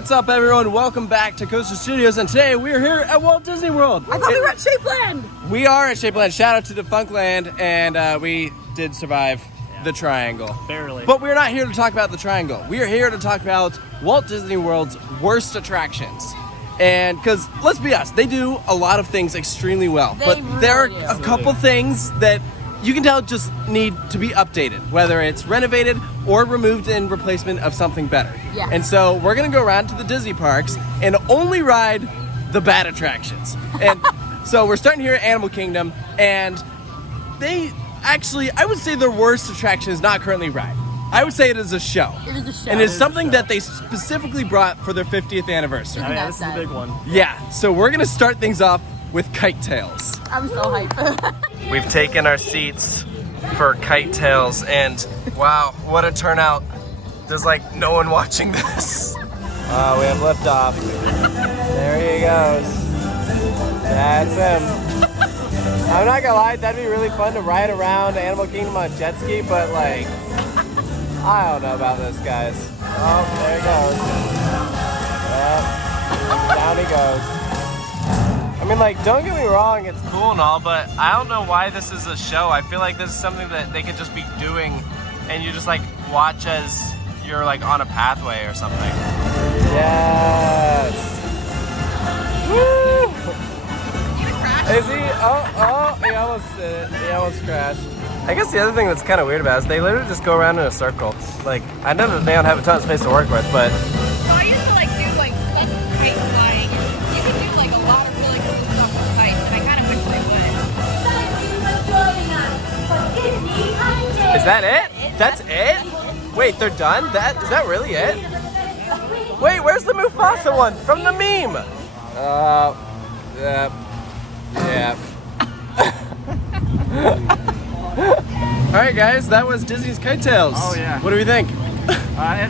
What's up, everyone? Welcome back to Coaster Studios, and today we are here at Walt Disney World. I thought we were at Shapeland. We are at Shapeland. Shout out to Defunct Land, and we did survive the triangle. Barely. But we're not here to talk about the triangle. We are here to talk about Walt Disney World's worst attractions. And because, let's be honest, they do a lot of things extremely well. But there are a couple things that you can tell just need to be updated, whether it's renovated or removed in replacement of something better. Yeah. And so we're gonna go around to the Disney parks and only ride the bad attractions. And so we're starting here at Animal Kingdom, and they actually, I would say their worst attraction is not currently ride. I would say it is a show. It is a show. And it's something that they specifically brought for their 50th anniversary. Oh, yeah, this is a big one. Yeah, so we're gonna start things off with KiteTails. I'm so hyped. We've taken our seats for KiteTails, and wow, what a turnout. There's like no one watching this. We have liftoff. There he goes. That's him. I'm not gonna lie, that'd be really fun to ride around Animal Kingdom on jet ski, but like, I don't know about this, guys. Oh, there he goes. Yep. Down he goes. I mean, like, don't get me wrong, it's cool and all, but I don't know why this is a show. I feel like this is something that they could just be doing, and you just like watch as you're like on a pathway or something. Yes. Woo! Is he? Oh, he almost did it. He almost crashed. I guess the other thing that's kind of weird about it is they literally just go around in a circle. Like, I know that they don't have a ton of space to work with, but... So I used to like do like stuff with kite flying. You can do like a lot of really cool stuff with kites, and I kind of wish they would. Is that it? That's it? Wait, they're done? Is that really it? Wait, where's the Mufasa one from the meme? Yeah. Alright guys, that was Disney's KiteTails. Oh yeah. What do we think? It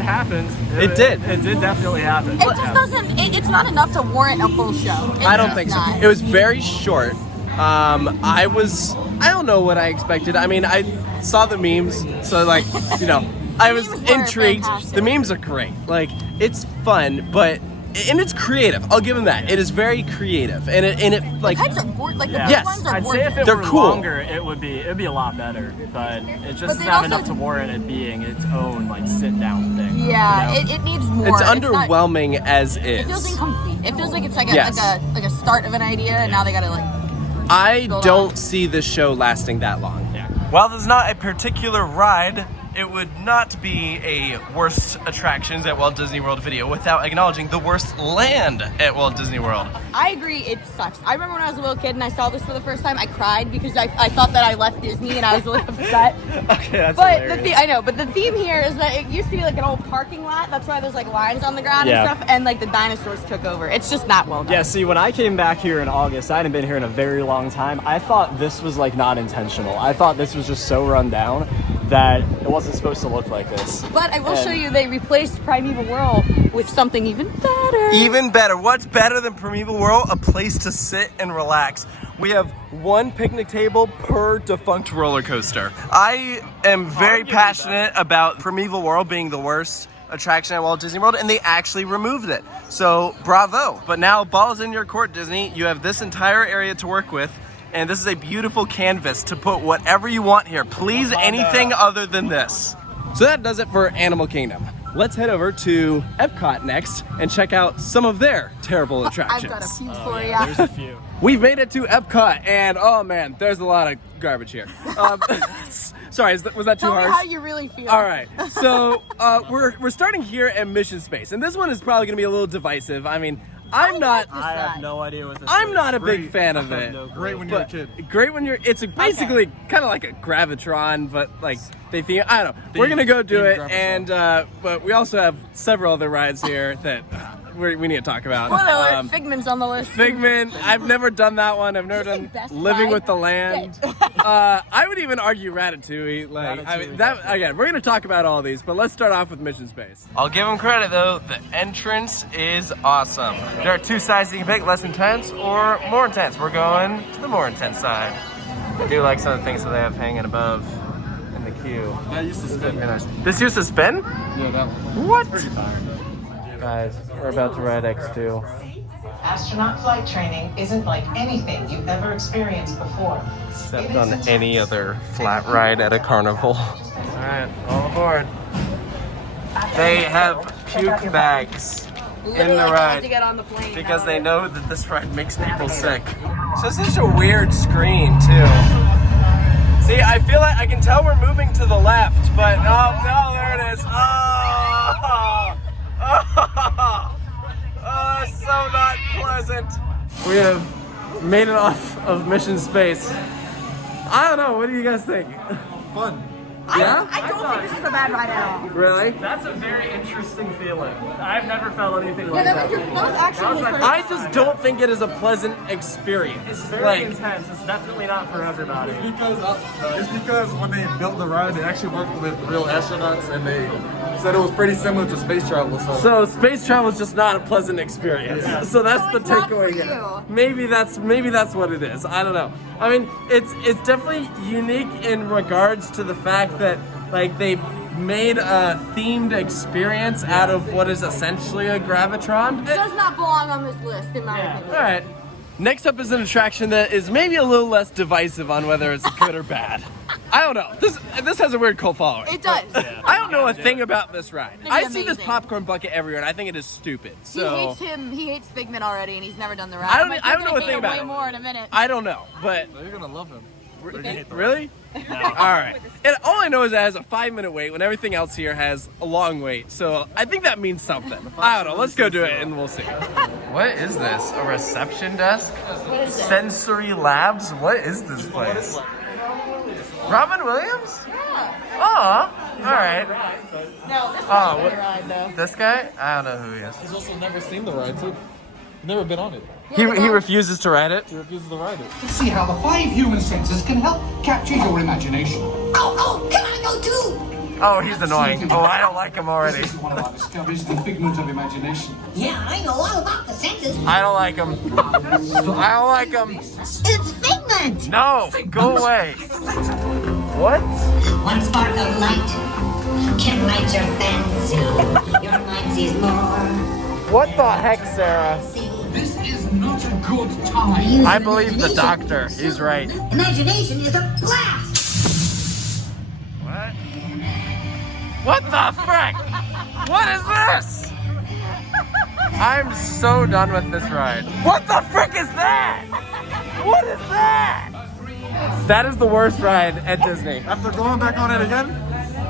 happened. It did. It did definitely happen. It just doesn't, it's not enough to warrant a full show. I don't think so. It was very short. I don't know what I expected. I mean, I saw the memes, so like, you know, I was intrigued. Fantastic. The memes are great. Like, it's fun, but and it's creative. I'll give them that. It is very creative, and it like. The kites are gorgeous. Like the big Yes. ones are I'd gorgeous. say if it They're were cool. longer, it'd be a lot better. But it just doesn't they have also- enough to warrant it being its own like sit down thing. Yeah, you know? it needs more. It's not- underwhelming as is. It feels incomplete. It feels like it's like a Yes. like a start of an idea, and now they gotta like. I don't see this show lasting that long. Yeah. While there's not a particular ride, it would not be a worst attractions at Walt Disney World video without acknowledging the worst land at Walt Disney World. I agree, it sucks. I remember when I was a little kid and I saw this for the first time, I cried because I thought that I left Disney and I was really upset. Okay, that's But hilarious. I know, but the theme here is that it used to be like an old parking lot. That's why there's like lines on the ground Yeah. and stuff, and like the dinosaurs took over. It's just not well done. Yeah, see, when I came back here in August, I hadn't been here in a very long time. I thought this was like not intentional. I thought this was just so run down that it wasn't supposed to look like this. But I will show you, they replaced Primeval World with something even better. Even better. What's better than Primeval World? A place to sit and relax. We have one picnic table per defunct roller coaster. I am very passionate about Primeval World being the worst attraction at Walt Disney World, and they actually removed it. So bravo. But now ball's in your court, Disney. You have this entire area to work with. And this is a beautiful canvas to put whatever you want here. Please, anything other than this. So that does it for Animal Kingdom. Let's head over to Epcot next and check out some of their terrible attractions. I've got a few for you. There's a few. We've made it to Epcot, and oh man, there's a lot of garbage here. Sorry, was that too Tell me harsh? how you really feel. All right, so we're starting here at Mission Space, and this one is probably gonna be a little divisive. I mean, I have no idea what this I'm is. not a big fan of it. Great when you're a kid. Great when you're. It's basically kind of like a Gravitron, but like they think I don't know. We're gonna go do it, Gravitron. and but we also have several other rides here that we need to talk about. Spoiler alert, Figment's on the list. Figment. I've never done that one. I've never done Best Living Buy? with the Land. I would even argue Ratatouille. Like, I mean, that again, we're gonna talk about all these, but let's start off with Mission Space. I'll give them credit though. The entrance is awesome. There are two sides you can pick: less intense or more intense. We're going to the more intense side. I do like some of the things that they have hanging above in the queue. That used to spin. This used to spin? Yeah, that one. What? Guys, we're about to ride X2. Astronaut flight training isn't like anything you've ever experienced before. Except on any other flat ride at a carnival. Alright, all aboard. They have puke bags in the ride to get on the plane. because they know that this ride makes people sick. So it's such a weird screen too. See, I feel like I can tell we're moving to the left, but oh no, there it is. Oh, so not pleasant. We have made it off of mission space. I don't know, what do you guys think? Fun. Yeah? I don't think this is a bad ride at all. Really? That's a very interesting feeling. I've never felt anything like Yeah, that. that was actually my first I just don't think it is a pleasant experience. It's very intense. It's definitely not for everybody. It's because when they built the ride, they actually worked with real astronauts, and they said it was pretty similar to space travel. So space travel is just not a pleasant experience. So that's the it's not takeaway for here. you. Maybe that's what it is. I don't know. I mean, it's definitely unique in regards to the fact that like they made a themed experience out of what is essentially a gravitron. It does not belong on this list, in my opinion. All right. Next up is an attraction that is maybe a little less divisive on whether it's good or bad. I don't know. This has a weird cult following. It does. I don't know a thing about this ride. It's I see this amazing. popcorn bucket everywhere, and I think it is stupid. So He hates Figment already, and he's never done the ride. I don't I'm know a thing about way it. more in a minute. I don't know, but You're gonna love him. really? No. All right. And all I know is it has a 5-minute wait when everything else here has a long wait. So I think that means something. I don't know. Let's go do it and we'll see. What is this? A reception desk? What is it? Sensory Labs? What is this place? Robin Williams? Yeah. Oh, all right. No, this is Oh, a what- good ride, though. This guy? I don't know who he is. He's also never seen the ride, too. Never been on it. He refuses to ride it. He refuses to ride it. See how the 5 human senses can help capture your imagination. Oh, come on, go too! Oh, he's annoying. Oh, I don't like him already. This is one of our discoveries, the figment of imagination. Yeah, I know all about the senses. I don't like him. I don't like him. It's Figment! No, go away. What? One spark of light can light your fancy. Your mind sees more. What the heck, Sarah? This is not a good time. I believe the doctor. He's right. Imagination is a blast! What? What the frick? What is this? I'm so done with this ride. What the frick is that? What is that? That is the worst ride at Disney. After going back on it again,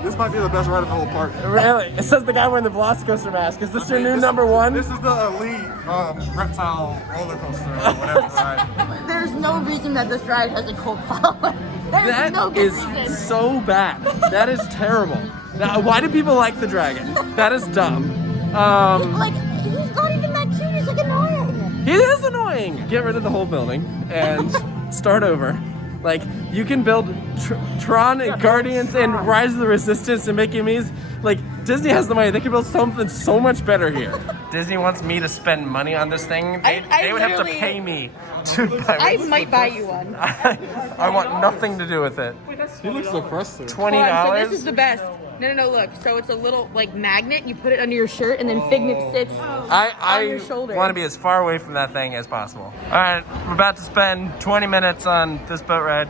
this might be the best ride in the whole park. Really? It says the guy wearing the Velocicoaster mask. Is this your new number one? This is the elite reptile roller coaster or whatever ride. There's no reason that this ride has a cult following. There's That no good is reason. so bad. That is terrible. Now, why do people like the dragon? That is dumb. Like, he's not even that cute. He's like annoying. He is annoying. Get rid of the whole building and start over. Like, you can build Tron and Guardians and Rise of the Resistance and Mickey Me's. Like, Disney has the money. They can build something so much better here. Disney wants me to spend money on this thing. They would have to literally- pay me to buy I it. might buy you one. I want nothing to do with it. He looks depressed. Hold on, so $20? this is the best. No, look. So it's a little, like, magnet. You put it under your shirt, and then Figment sits on your I shoulder. want to be as far away from that thing as possible. All right, we're about to spend 20 minutes on this boat ride.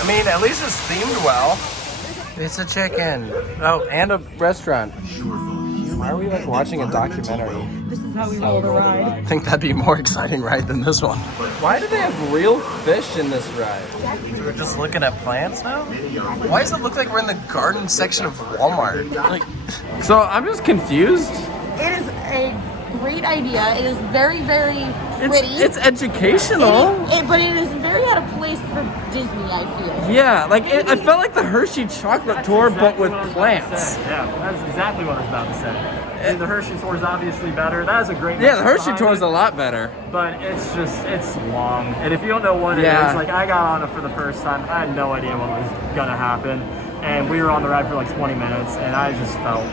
I mean, at least it's themed well. It's a chicken. Oh, and a restaurant. Why are we like watching a documentary? This is how we roll the ride. I think that'd be a more exciting ride than this one. Why do they have real fish in this ride? We're just looking at plants now? Why does it look like we're in the garden section of Walmart? Like, so I'm just confused. It is a great idea. It is very, very pretty. It's educational. But it is very out of place for Disney, I feel. Yeah, like I felt like the Hershey chocolate tour, but with plants. Yeah, that's exactly what I was about to say. I mean, the Hershey tour is obviously better. That is a great. Yeah, the message Hershey behind tour is it, a lot better. But it's long, and if you don't know what it Yeah. is, like I got on it for the first time, I had no idea what was gonna happen, and we were on the ride for like 20 minutes, and I just felt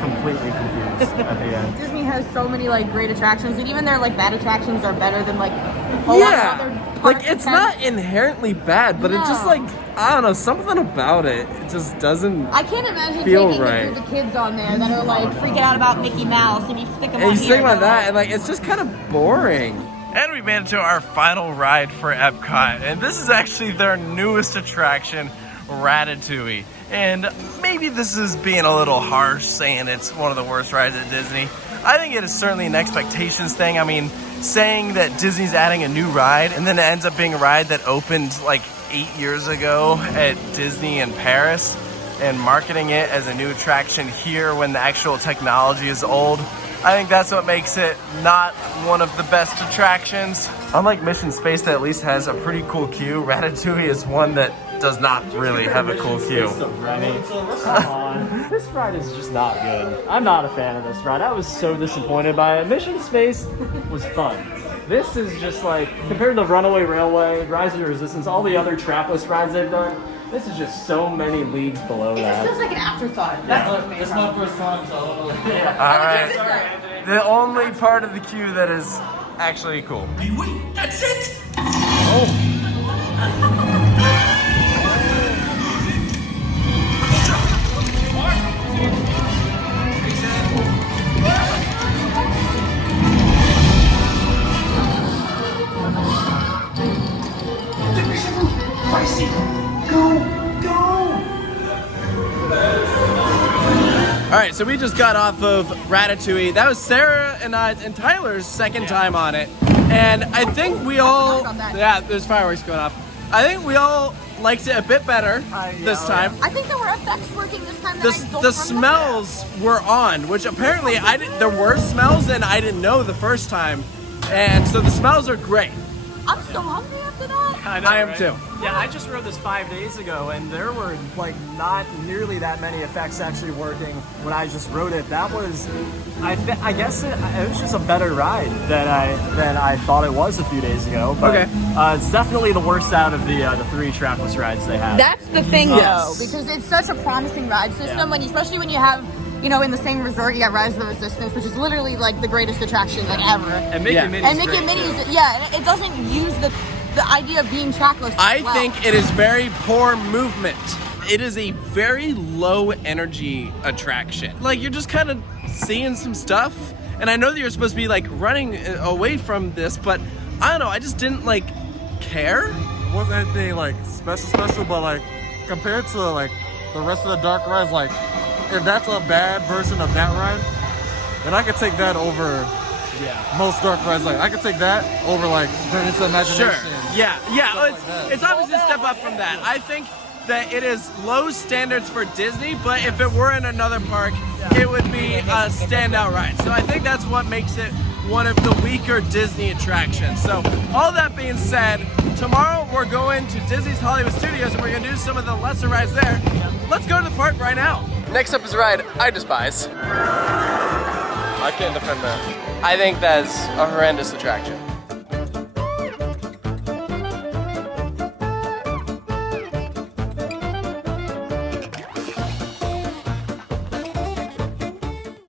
completely confused at the end. Disney has so many like great attractions, and even their like bad attractions are better than like a lot of Yeah, other like parks it's and not inherently bad, but it just No. like I don't know, something about it. It just doesn't. I can't imagine feel taking right. a group of kids on there that are like freaking out about Mickey Mouse and you stick them And on you here. think about that, and like it's just kind of boring. And we made it to our final ride for Epcot, and this is actually their newest attraction, Ratatouille. And maybe this is being a little harsh saying it's one of the worst rides at Disney. I think it is certainly an expectations thing. I mean, saying that Disney's adding a new ride and then it ends up being a ride that opened like 8 years ago at Disney in Paris and marketing it as a new attraction here when the actual technology is old. I think that's what makes it not one of the best attractions. Unlike Mission Space that at least has a pretty cool queue, Ratatouille is one that does not really have a cool queue. Come on. This ride is just not good. I'm not a fan of this ride. I was so disappointed by it. Mission Space was fun. This is just like, compared to Runaway Railway, Rise of the Resistance, all the other trapless rides they've done, this is just so many leagues below It that. just feels like an afterthought. That's what It's my first time, so I don't know. Alright, the only part of the queue that is actually cool. Wait, that's it? I see. Go, go! Alright, so we just got off of Ratatouille. That was Sarah and Tyler's second time on it. And I think we all, yeah, there's fireworks going off. I think we all liked it a bit better this time. I think there were effects working this time that I don't The smells were on, which apparently there were smells and I didn't know the first time. And so the smells are great. I'm so hungry after that. I am too. Yeah, I just rode this 5 days ago, and there were like not nearly that many effects actually working when I just rode it. That was, I guess it was just a better ride than I thought it was a few days ago. But, Okay. It's definitely the worst out of the 3 trackless rides they have. That's the thing, Yes. though, because it's such a promising ride system, especially when you have, you know, in the same resort, you got Rise of the Resistance, which is literally like the greatest attraction like ever. And Mickey and Minnie's And Mickey and Minnie's, yeah, and it doesn't use the idea of being trackless. I well. think it is very poor movement. It is a very low energy attraction. Like you're just kind of seeing some stuff. And I know that you're supposed to be like running away from this, but I don't know, I just didn't like care. Wasn't anything like special, but like compared to like the rest of the dark rides, like if that's a bad version of that ride, then I could take that over most dark rides. Like I could take that over like Journey to Imagination. Sure. Yeah. It's obviously a step up from that. I think that it is low standards for Disney, but if it were in another park, it would be a standout ride. So I think that's what makes it one of the weaker Disney attractions. So all that being said, tomorrow we're going to Disney's Hollywood Studios and we're gonna do some of the lesser rides there. Let's go to the park right now. Next up is a ride I despise. I can't defend that. I think that's a horrendous attraction.